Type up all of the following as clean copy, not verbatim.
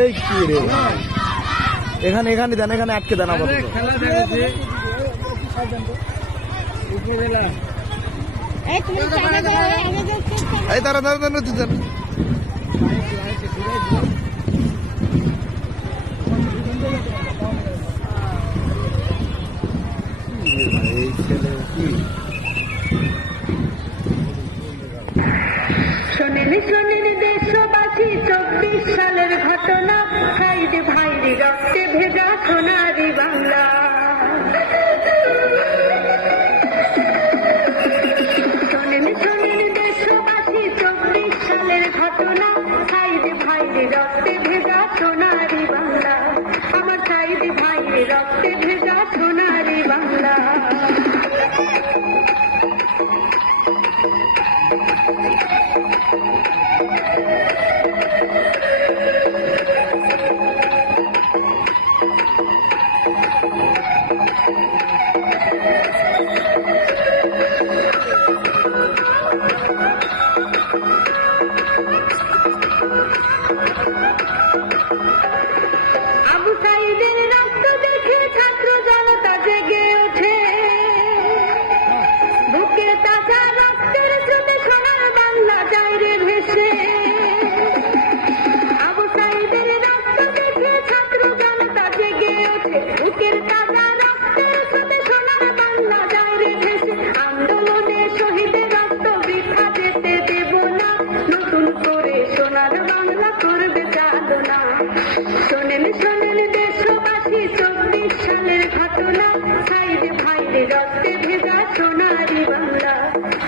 এই কি রে এখানে এখানে দেন এখানে আটকে দেন আবার এই তারা তারা নদী দেন এই ছেলে কি শোনেন শোনেন দেশবাসী 24 সালের ঘটনা সাইদ ভাইরি রক্তে ভেজা সোনারি বাংলা শোনেন শোনেন দেশবাসী 24 সালের ঘটনা সাইদ ভাইরি রক্তে ভেজা সোনারি বাংলা আমার সাইদ ভাইরি রক্তে ভেজা সোনারি বাংলা আবু সাইদের রক্ত দেখে ছাত্র জনতা জেগে ওঠে বুকে তাজা রক্তের স্রোতে সোনার বাংলা যায় রে ভেসে আবু সাইদের রক্ত দেখে ছাত্র জনতা জেগে ওঠে বুকের তাজা রক্তের স্রোতে সোনার বাংলা যায় রে ভেসে আন্দোলনে শহীদের রক্ত বৃথা যেতে দেব না নতুন করে সোনার বাংলা করবে চালনা শোনেন শোনেন দেশবাসী 24 সালের ঘটনা সাইদ ভাইরে রক্তে ভেজা সোনারি বাংলা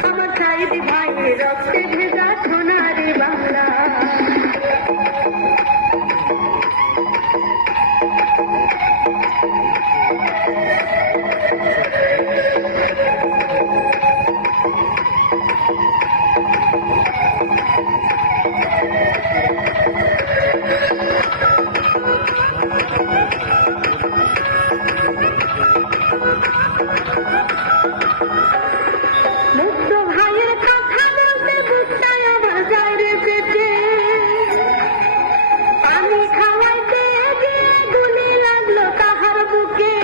আমার সাইদ ভাইরে রক্তে ভেজা সোনারি বাংলা মুক্ত ভাইয়ের কথা বলতে বুকটায় আমার যায় রে পেটে পানি খাওয়াইতে গিয়ে গুলি লাগলো তাহার বুকে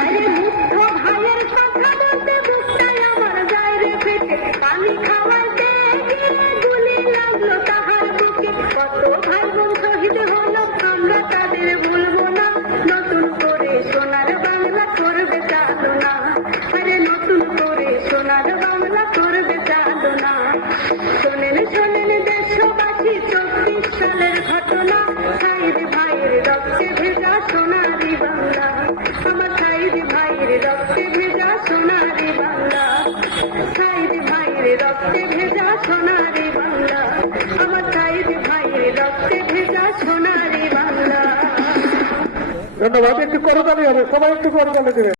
আরে মুক্ত ভাইয়ের কথা বলতে বুকটায় আমার যায় রে পেটে পানি খাওয়াইতে গিয়ে গুলি লাগলো তাহার বুকে কত ভাই বোন শহীদ হলো আমরা তাদের ভুলবো না নতুন করে সোনার বাংলা করবে চালনা আরে নতুন করে সোনার বাংলা করবে চালনা শোনেন শোনেন দেশবাসী 24 সালের ঘটনা সাইদ ভাইয়ের রক্তে ভেজা সোনারি বাংলা আমার সাইদ ভাইয়ের রক্তে ভেজা সোনারি বাংলা সাইদ ভাইয়ের রক্তে ভেজা সোনারি বাংলা আমার সাইদ ভাইয়ের রক্তে ভেজা সোনারি বাংলা ধন্যবাদ। একটু করতালি হবে, সবাই একটু করতালি দেবে।